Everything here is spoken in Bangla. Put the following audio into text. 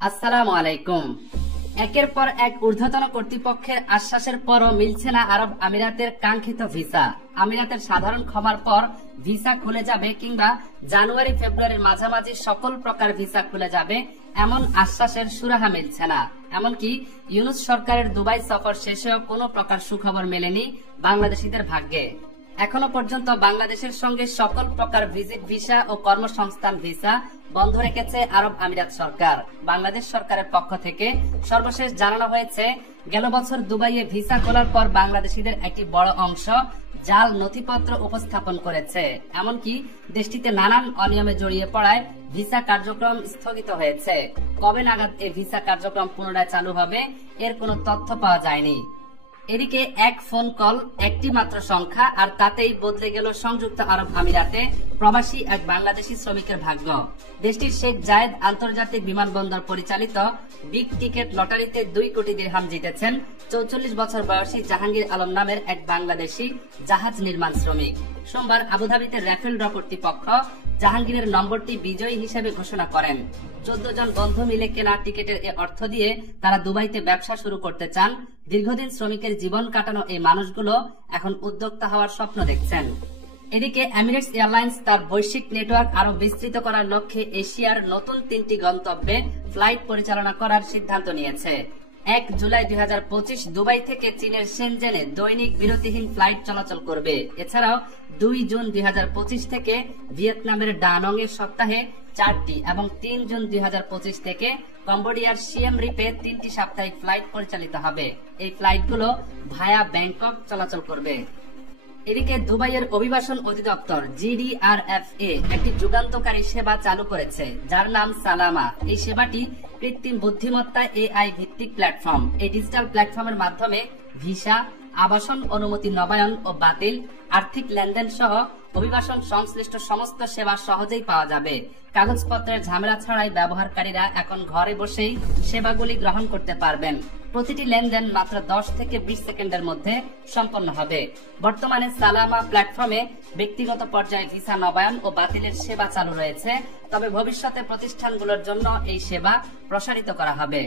আসসালামু আলাইকুম। একের পর এক ঊর্ধ্বতন কর্তৃপক্ষের আশ্বাসের পরও মিলছে না আরব আমিরাতের কাঙ্ক্ষিত ভিসা। আমিরাতের সাধারণ ক্ষমার পর ভিসা খুলে যাবে কিংবা জানুয়ারি ফেব্রুয়ারির মাঝামাঝি সকল প্রকার ভিসা খুলে যাবে এমন আশ্বাসের সুরাহা মিলছে না। এমনকি ইউনূস সরকারের দুবাই সফর শেষেও কোনো প্রকার সুখবর মেলেনি বাংলাদেশিদের ভাগ্যে। এখনো পর্যন্ত বাংলাদেশের সঙ্গে সকল প্রকার ভিজিট ভিসা ও কর্মসংস্থান ভিসা বন্ধ রেখেছে আরব আমিরাত সরকার। বাংলাদেশ সরকারের পক্ষ থেকে সর্বশেষ জানানো হয়েছে, গেল বছর দুবাইয়ে ভিসা খোলার পর বাংলাদেশিদের একটি বড় অংশ জাল নথিপত্র উপস্থাপন করেছে। এমনকি দেশটিতে নানান অনিয়মে জড়িয়ে পড়ায় ভিসা কার্যক্রম স্থগিত হয়েছে। কবে নাগাদ এই ভিসা কার্যক্রম পুনরায় চালু হবে এর কোনো তথ্য পাওয়া যায়নি। এদিকে এক ফোন কল, একটি মাত্র সংখ্যা, আর তাতেই বদলে গেল সংযুক্ত আরব আমিরাতে প্রবাসী এক বাংলাদেশি শ্রমিকের ভাগ্য। দেশটির শেখ জায়েদ আন্তর্জাতিক বিমানবন্দর পরিচালিত বিগ টিকেট লটারিতে 2 কোটি দিরহাম জিতেছেন 44 বছর বয়সী জাহাঙ্গীর আলম নামের এক বাংলাদেশি জাহাজ নির্মাণ শ্রমিক। সোমবার আবুধাবিতে রাফেল ড্র কর্তৃপক্ষ জাহাঙ্গীরের নম্বরটি বিজয়ী হিসেবে ঘোষণা করেন। 14 জন বন্ধু মিলে কেনা টিকেটের এ অর্থ দিয়ে তারা দুবাইতে ব্যবসা শুরু করতে চান। দীর্ঘদিন শ্রমিকের জীবন কাটানো এই মানুষগুলো এখন উদ্যোক্তা হওয়ার স্বপ্ন দেখছেন। এদিকে এমিরেটস এয়ারলাইন্স তার বৈশ্বিক নেটওয়ার্ক আরো বিস্তৃত করার লক্ষ্যে এশিয়ার নতুন 3টি গন্তব্যে ফ্লাইট পরিচালনা করার সিদ্ধান্ত নিয়েছে। 1 জুলাই 2025 দুবাই থেকে চীনের শেনজেনে দৈনিক বিরতিহীন ফ্লাইট চলাচল করবে। এছাড়াও 2 জুন 2025 থেকে ভিয়েতনামের ডানং এ সপ্তাহে 4টি এবং 3 জুন 2025 থেকে কম্বোডিয়ার সিএম রিপে 3টি সাপ্তাহিক ফ্লাইট পরিচালিত হবে। এই ফ্লাইটগুলো ভায়া ব্যাংকক চলাচল করবে। এদিকে দুবাইয়ের অভিবাসন অধিদপ্তর GDRFA একটি যুগান্তকারী সেবা চালু করেছে, যার নাম সালামা। এই সেবাটি কৃত্রিম বুদ্ধিমত্তা AI ভিত্তিক প্ল্যাটফর্ম। এই ডিজিটাল প্ল্যাটফর্মের মাধ্যমে ভিসা, আবাসন অনুমতি নবায়ন ও বাতিল, আর্থিক লেনদেন সহ অভিবাসন সংশ্লিষ্ট সমস্ত সেবা সহজেই পাওয়া যাবে। কাগজপত্রের ঝামেলা ছাড়াই ব্যবহারকারীরা এখন ঘরে বসেই সেবাগুলি গ্রহণ করতে পারবেন। প্রতিটি লেনদেন মাত্র 10 থেকে 20 সেকেন্ডের মধ্যে সম্পন্ন হবে। বর্তমানে সালামা প্ল্যাটফর্মে ব্যক্তিগত পর্যায়ে ভিসা নবায়ন ও বাতিলের সেবা চালু রয়েছে, তবে ভবিষ্যতে প্রতিষ্ঠানগুলোর জন্য এই সেবা প্রসারিত করা হবে।